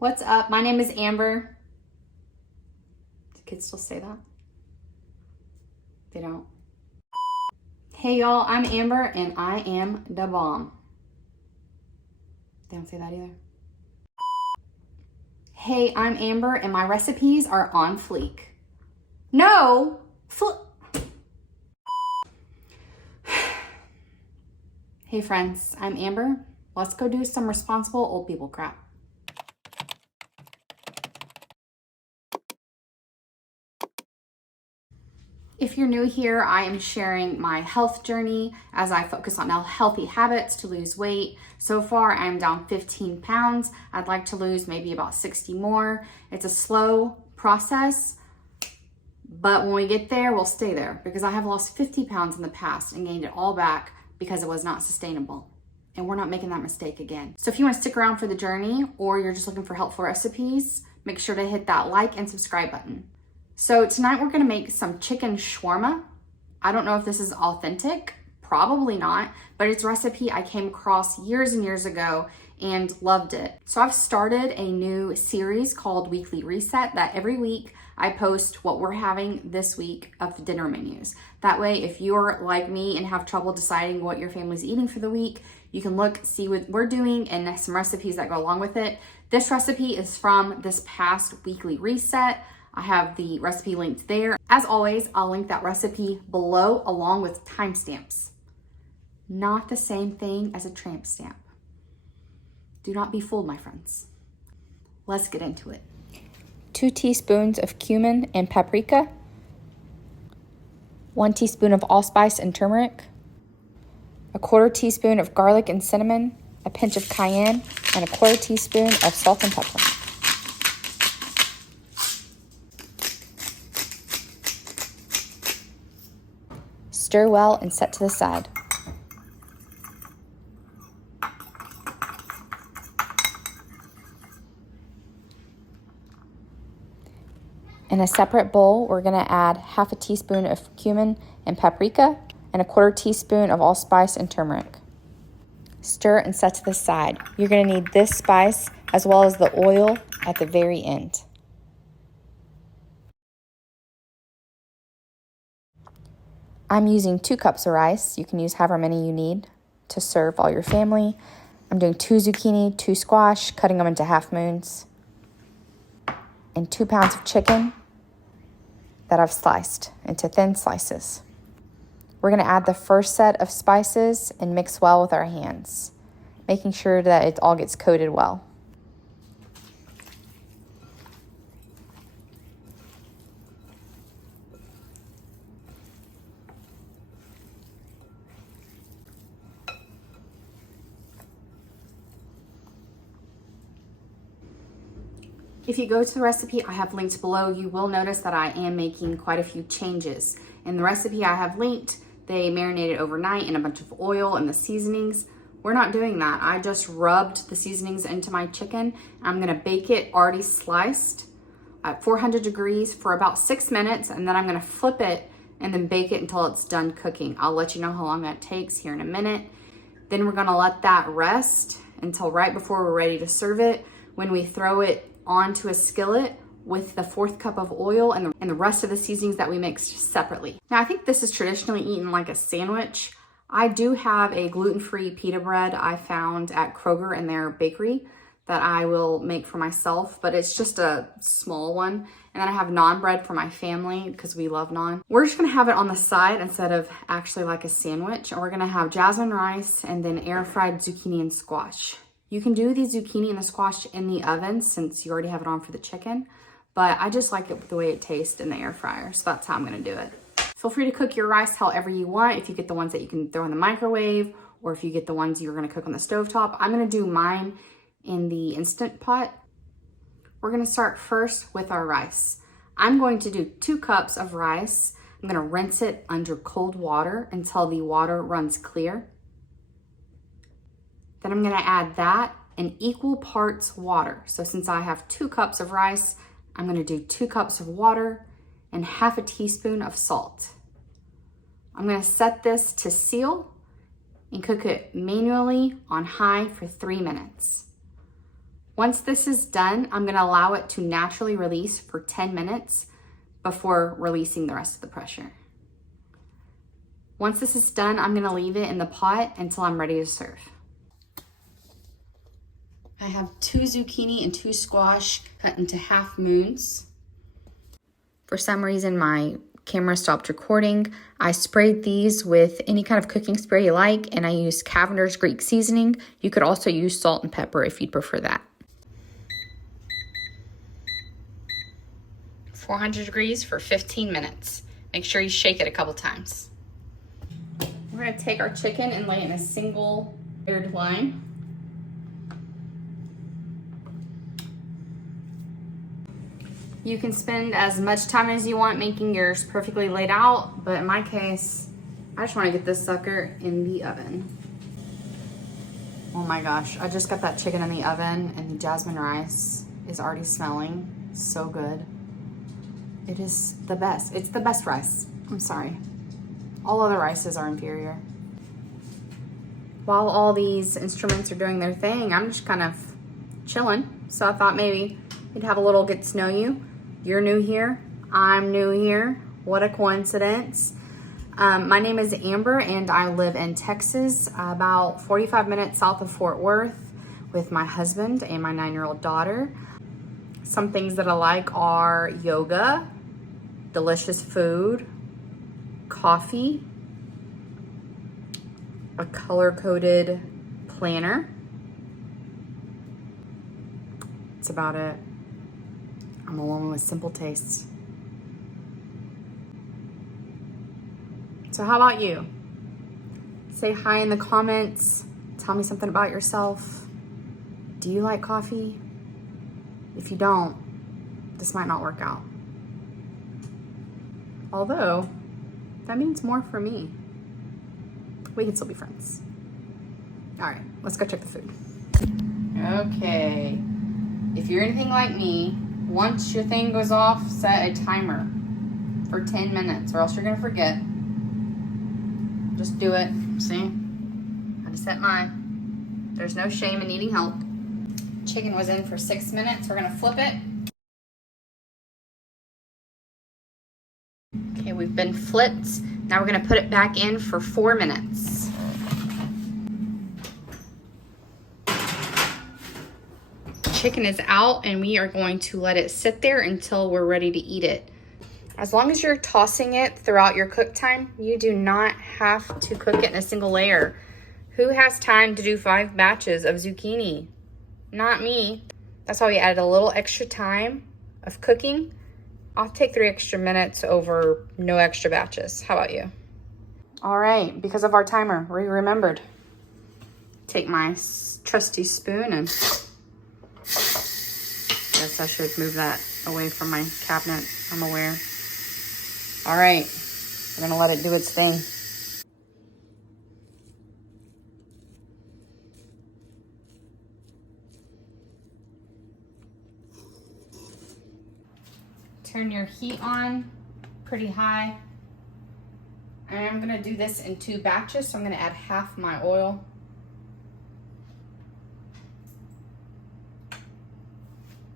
What's up? My name is Amber. Do kids still say that? They don't. Hey y'all, I'm Amber and I am the bomb. They don't say that either. Hey, I'm Amber and my recipes are on fleek. No! Hey friends, I'm Amber. Let's go do some responsible old people crap. If you're new here, I am sharing my health journey as I focus on healthy habits to lose weight. So far, I'm down 15 pounds. I'd like to lose maybe about 60 more. It's a slow process, but when we get there, we'll stay there because I have lost 50 pounds in the past and gained it all back because it was not sustainable. And we're not making that mistake again. So if you want to stick around for the journey or you're just looking for helpful recipes, make sure to hit that like and subscribe button. So tonight we're gonna make some chicken shawarma. I don't know if this is authentic, probably not, but it's a recipe I came across years and years ago and loved it. So I've started a new series called Weekly Reset that every week I post what we're having this week of dinner menus. That way, if you're like me and have trouble deciding what your family's eating for the week, you can look, see what we're doing and some recipes that go along with it. This recipe is from this past Weekly Reset. I have the recipe linked there. As always, I'll link that recipe below along with timestamps. Not the same thing as a tramp stamp. Do not be fooled, my friends. Let's get into it. 2 teaspoons of cumin and paprika, 1 teaspoon of allspice and turmeric, 1/4 teaspoon of garlic and cinnamon, a pinch of cayenne, and 1/4 teaspoon of salt and pepper. Stir well and set to the side. In a separate bowl, we're going to add 1/2 teaspoon of cumin and paprika and 1/4 teaspoon of allspice and turmeric. Stir and set to the side. You're going to need this spice as well as the oil at the very end. I'm using 2 cups of rice. You can use however many you need to serve all your family. I'm doing 2 zucchini, 2 squash, cutting them into half moons, and 2 pounds of chicken that I've sliced into thin slices. We're going to add the first set of spices and mix well with our hands, making sure that it all gets coated well. If you go to the recipe I have linked below, you will notice that I am making quite a few changes. In the recipe I have linked, they marinated overnight in a bunch of oil and the seasonings. We're not doing that. I just rubbed the seasonings into my chicken. I'm gonna bake it already sliced at 400 degrees for about 6 minutes, and then I'm gonna flip it and then bake it until it's done cooking. I'll let you know how long that takes here in a minute. Then we're gonna let that rest until right before we're ready to serve it, when we throw it onto a skillet with the 4th cup of oil and the rest of the seasonings that we mixed separately. Now, I think this is traditionally eaten like a sandwich. I do have a gluten-free pita bread I found at Kroger in their bakery that I will make for myself, but it's just a small one. And then I have naan bread for my family because we love naan. We're just gonna have it on the side instead of actually like a sandwich. And we're gonna have jasmine rice and then air-fried zucchini and squash. You can do the zucchini and the squash in the oven since you already have it on for the chicken, but I just like it the way it tastes in the air fryer, so that's how I'm gonna do it. Feel free to cook your rice however you want. If you get the ones that you can throw in the microwave, or if you get the ones you're gonna cook on the stovetop. I'm gonna do mine in the Instant Pot. We're gonna start first with our rice. I'm going to do 2 cups of rice. I'm gonna rinse it under cold water until the water runs clear. Then I'm gonna add that in equal parts water. So since I have 2 cups of rice, I'm gonna do 2 cups of water and 1/2 teaspoon of salt. I'm gonna set this to seal and cook it manually on high for 3 minutes. Once this is done, I'm gonna allow it to naturally release for 10 minutes before releasing the rest of the pressure. Once this is done, I'm gonna leave it in the pot until I'm ready to serve. I have 2 zucchini and 2 squash cut into half moons. For some reason, my camera stopped recording. I sprayed these with any kind of cooking spray you like, and I used Cavender's Greek seasoning. You could also use salt and pepper if you'd prefer that. 400 degrees for 15 minutes. Make sure you shake it a couple times. We're gonna take our chicken and lay it in a single layered line. You can spend as much time as you want making yours perfectly laid out, but in my case, I just wanna get this sucker in the oven. Oh my gosh, I just got that chicken in the oven and the jasmine rice is already smelling so good. It is the best. It's the best rice. I'm sorry. All other rices are inferior. While all these instruments are doing their thing, I'm just kind of chilling. So I thought maybe we'd have a little get to know you. You're new here. I'm new here. What a coincidence. My name is Amber and I live in Texas, about 45 minutes south of Fort Worth with my husband and my 9-year-old daughter. Some things that I like are yoga, delicious food, coffee, a color-coded planner. That's about it. I'm a woman with simple tastes. So how about you? Say hi in the comments. Tell me something about yourself. Do you like coffee? If you don't, this might not work out. Although, that means more for me. We can still be friends. All right, let's go check the food. Okay, if you're anything like me, once your thing goes off, set a timer for 10 minutes or else you're gonna forget. Just do it, see? I had to set mine. There's no shame in needing help. Chicken was in for 6 minutes. We're gonna flip it. Okay, we've been flipped. Now we're gonna put it back in for 4 minutes. Chicken is out and we are going to let it sit there until we're ready to eat it. As long as you're tossing it throughout your cook time, you do not have to cook it in a single layer. Who has time to do 5 batches of zucchini? Not me. That's why we added a little extra time of cooking. I'll take 3 extra minutes over no extra batches. How about you? All right, because of our timer, we remembered. Take my trusty spoon and guess I should move that away from my cabinet. I'm aware. All right, we're gonna let it do its thing. Turn your heat on pretty high. And I'm gonna do this in 2 batches, so I'm gonna add half my oil.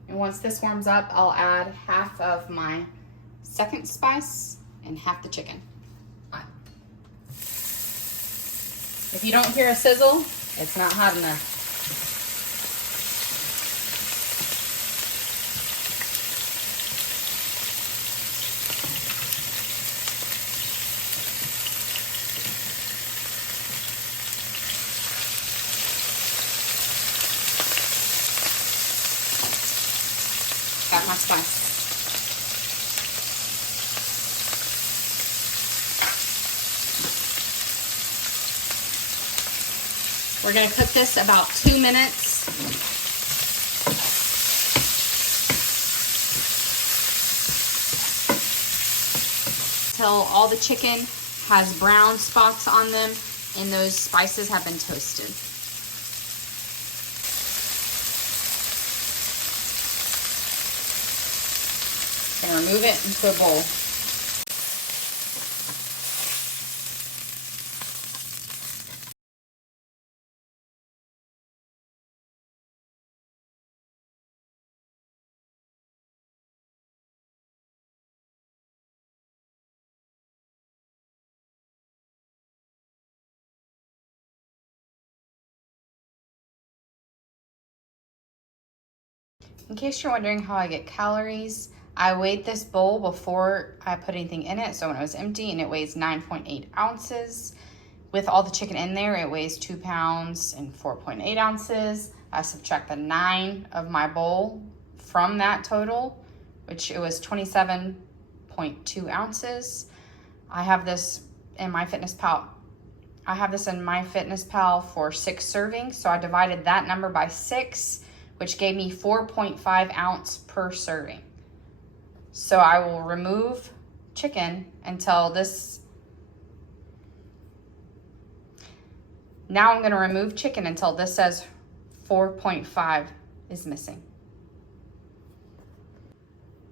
And once this warms up, I'll add half of my second spice and half the chicken. If you don't hear a sizzle, it's not hot enough. Got my spice. We're gonna cook this about 2 minutes. Until all the chicken has brown spots on them and those spices have been toasted. And remove it into a bowl. In case you're wondering how I get calories, I weighed this bowl before I put anything in it. So when it was empty, and it weighs 9.8 ounces. With all the chicken in there, it weighs 2 pounds and 4.8 ounces. I subtract the 9 of my bowl from that total, which it was 27.2 ounces. I have this in MyFitnessPal. For 6 servings. So I divided that number by 6, which gave me 4.5 ounce per serving. So I will remove chicken until this. Now I'm gonna remove chicken until this says 4.5 is missing.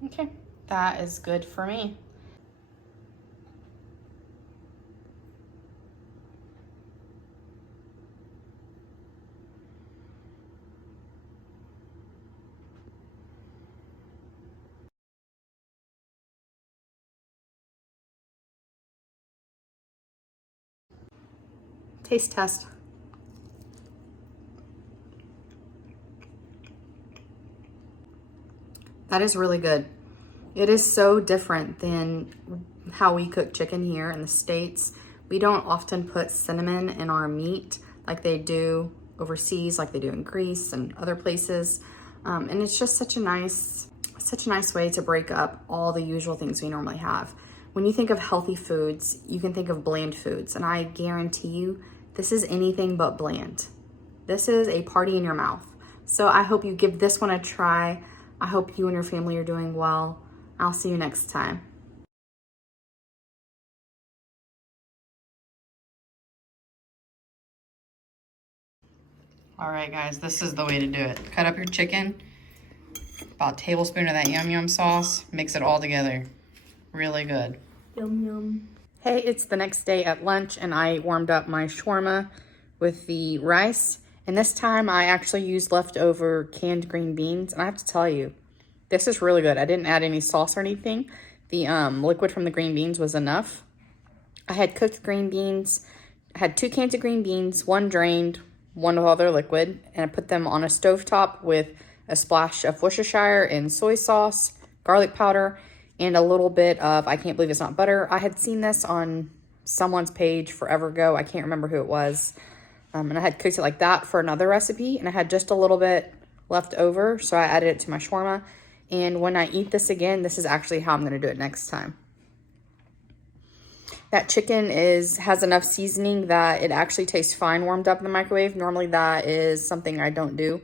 Okay, that is good for me. Taste test. That is really good. It is so different than how we cook chicken here in the States. We don't often put cinnamon in our meat like they do overseas, like they do in Greece and other places. And it's just such a nice way to break up all the usual things we normally have. When you think of healthy foods, you can think of bland foods, and I guarantee you, this is anything but bland. This is a party in your mouth. So I hope you give this one a try. I hope you and your family are doing well. I'll see you next time. All right, guys, this is the way to do it. Cut up your chicken, about a tablespoon of that yum yum sauce, mix it all together. Really good. Yum yum. Hey, it's the next day at lunch, and I warmed up my shawarma with the rice. And this time I actually used leftover canned green beans. And I have to tell you, this is really good. I didn't add any sauce or anything. The liquid from the green beans was enough. I had cooked green beans. I had 2 cans of green beans, 1 drained, 1 with all their liquid. And I put them on a stovetop with a splash of Worcestershire and soy sauce, garlic powder, and a little bit of, I can't believe it's not butter. I had seen this on someone's page forever ago. I can't remember who it was. And I had cooked it like that for another recipe, and I had just a little bit left over, so I added it to my shawarma. And when I eat this again, this is actually how I'm gonna do it next time. That chicken has enough seasoning that it actually tastes fine warmed up in the microwave. Normally that is something I don't do.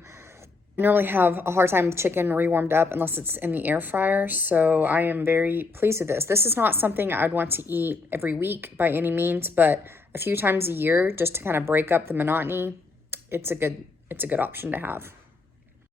I normally have a hard time with chicken re-warmed up unless it's in the air fryer, so I am very pleased with this. This is not something I'd want to eat every week by any means, but a few times a year just to kind of break up the monotony, it's a good option to have.